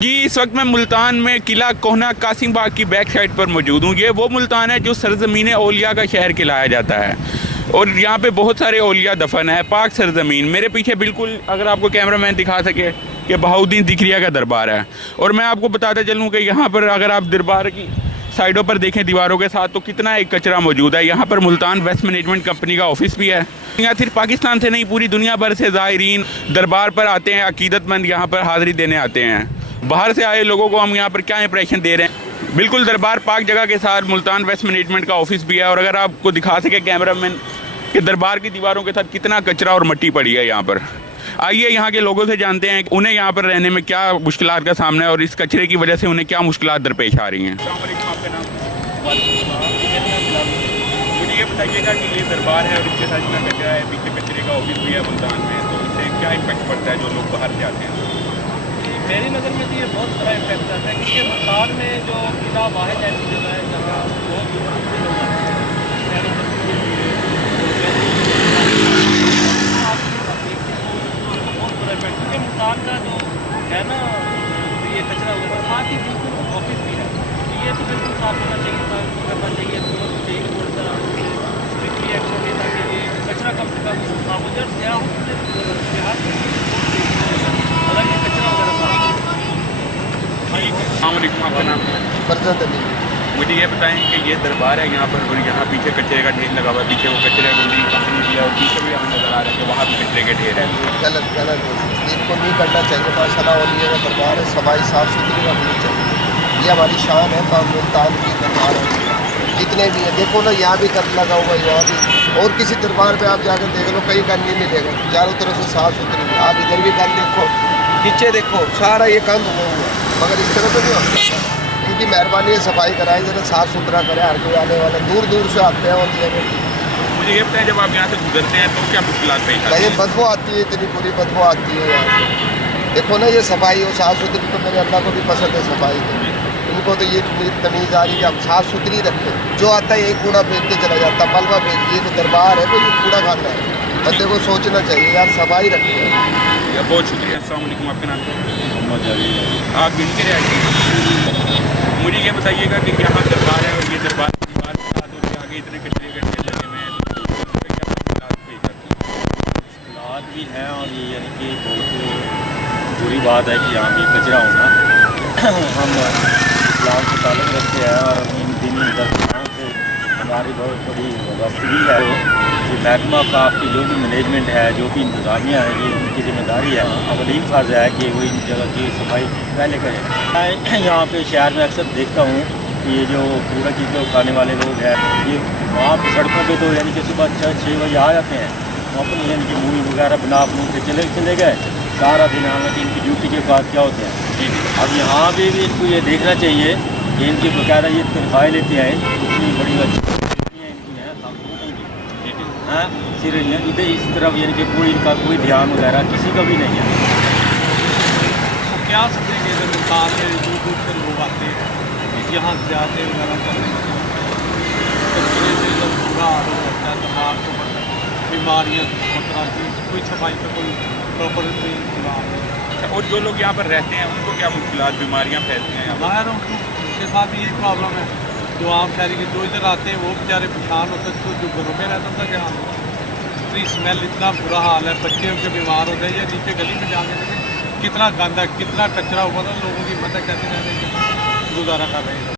जी इस वक्त मैं मुल्तान में किला कोहना कासिम बाग की बैक साइड पर मौजूद हूँ। ये वो मुल्तान है जो सरजमीन औलिया का शहर कहलाया जाता है और यहाँ पे बहुत सारे औलिया दफन है। पाक सरजमीन मेरे पीछे बिल्कुल अगर आपको कैमरामैन दिखा सके कि बहाउद्दीन दिकरिया का दरबार है। और मैं आपको बताता चलूँ कि यहाँ पर अगर आप दरबार की साइडों पर देखें दीवारों के साथ तो कितना एक कचरा मौजूद है। यहाँ पर मुल्तान वेस्ट मैनेजमेंट कंपनी का ऑफिस भी है। यहाँ सिर्फ पाकिस्तान से नहीं पूरी दुनिया भर से ज़ायरीन दरबार पर आते हैं, अकीदतमंद यहाँ पर हाज़िरी देने आते हैं। बाहर से आए लोगों को हम यहाँ पर क्या इंप्रेशन दे रहे हैं। बिल्कुल दरबार पाक जगह के साथ मुल्तान वेस्ट मैनेजमेंट का ऑफिस भी है। और अगर आपको दिखा सके कैमरामैन कि दरबार की दीवारों के साथ कितना कचरा और मिट्टी पड़ी है यहाँ पर। आइए यहाँ के लोगों से जानते हैं उन्हें यहाँ पर रहने में क्या मुश्किलात का सामना है और इस कचरे की वजह से उन्हें क्या मुश्किलात दरपेश आ रही हैं। मुझे ये बताइएगा कि ये दरबार है और इसके साथ इतना कचरा है, पीछे कचरे का ऑफिस भी है मुल्तान में, तो इससे क्या इम्पेक्ट पड़ता है जो लोग बाहर से आते हैं। मेरी नज़र में तो ये बहुत बड़ा इम्पैक्ट आता है क्योंकि मुल्तान में जो किला वाहिद ऐसी जगह है जहाँ बहुत दूर से लोग आते हैं। बहुत बड़ा इम्पैक्ट क्योंकि मुल्तान का जो है ना ये कचरा वगैरह साथ ही बिल्कुल ऑफिस भी है, ये तो बिल्कुल साफ होना चाहिए, करना चाहिए। थोड़ा सा स्ट्रिक्टली एक्शन ले ताकि ये कचरा कम से कम नामोजर आपका नाम फरजंद अली। मुझे ये बताएं कि ये दरबार है यहाँ पर और यहाँ पीछे कचरे का ढेर लगा हुआ है। पीछे वो कचरे गुंडी कंपनी की है और पीछे भी हमें नज़र आ रहा है कि वहाँ भी कचरे के ढेर है। गलत गलत इनको नहीं करना चाहिए। माशाल्लाह औलिया का दरबार है, सफाई साफ़ सुथरी रखनी चाहिए। ये हमारी शान है मुल्तान की दरबार है। जितने भी है देखो ना, यहाँ भी कट लगा हुआ है, यहाँ भी। और किसी दरबार पे आप जाकर देख लो कहीं गंद नहीं मिलेगा, चारों तरफ से साफ़ सुथरी। आप इधर भी गंद देखो, नीचे देखो, सारा ये गंद हुआ हुआ है, मगर इस तरह तो नहीं होता। इनकी मेहरबानी है, सफाई कराएं, जरा साफ़ सुथरा करें। हर कोई आने वाले दूर दूर से आते हैं औलिया में। मुझे ये बताएं जब आप यहाँ से गुजरते हैं तो क्या मुश्किलात पेश आती कहीं हैं। बदबू आती है, इतनी बुरी बदबू आती है यहाँ से। देखो ना, ये सफाई हो साफ़ सुथरी तो मेरे अल्लाह को भी पसंद है सफाई तो। इनको तो ये तमीज़ आ रही है कि हम साफ़ सुथरी रखें। जो आता है एक कूड़ा फेंक के चला जाता, मलबा फेंक। ये तो दरबार है, कोई कूड़ा खाता है। बंदे को सोचना चाहिए यार, सफाई रखें। बहुत शुक्रिया। अस्सलाम वालेकुम। आपका नाम? आप यहीं के रहते। मुझे ये बताइएगा कि यहाँ दरबार है और ये दरबार के साथ और आगे इतने कचरे के ढेर लगे हुए हैं तो क्या मुश्किलात पेश आती हैं। मुश्किलात भी हैं और ये यानी कि बहुत बुरी बात है कि यहाँ पे कचरा होना। हम इस्लाम से ताल्लुक़ रखते हैं और इन दिनी दरगाहों से हमारी बहुत बड़ी वाबस्तगी है। कि महकमा का आपकी जो भी मैनेजमेंट है, जो भी इंतज़ामिया है, ये उनकी जिम्मेदारी है। अवलीन फ़र्ज़ है कि वो इन जगह की सफाई पहले करें। मैं यहाँ पे शहर में अक्सर देखता हूँ कि ये जो कूड़ा चीज़ें उठाने वाले लोग हैं, ये वहाँ पर सड़कों पे तो यानी कि सुबह 6 बजे आ जाते हैं, वहाँ पर यानी कि मूवी वगैरह बना अपनों से चले गए सारा दिन। हालांकि इनकी ड्यूटी के बाद क्या होते हैं। अब यहाँ पे भी इनको ये देखना चाहिए कि इनकी बकायदा ये तनख्वाहें लेते हैं, इतनी बड़ी अच्छी हाँ सिर इधर इस तरफ यानी कि कोई इनका कोई ध्यान वगैरह किसी का भी नहीं है। तो क्या समझेंगे जब मुल्तान में दूर दूर से लोग आते हैं यहाँ जाते वगैरह करने कचरे से जब बुरा हाल हो जाता है, तनाव को बढ़ता है, बीमारियाँ खतरा की कोई सफाई का कोई प्रॉपर इंतजाम नहीं। और जो लोग यहाँ पर रहते हैं उनको क्या मुश्किलात बीमारियाँ फैलती हैं। बाहर उनके साथ यही प्रॉब्लम है। जो आम शहरी के जो इधर आते हैं वो बेचारे परेशान होते हैं, तो जो घरों में रहता था कि हाँ इतनी स्मेल, इतना बुरा हाल है, बच्चे उनके बीमार होते हैं। ये नीचे गली में जाके कितना गंदा, कितना कचरा हुआ था, लोगों की मदद कैसे गुजारा कर रहे हैं।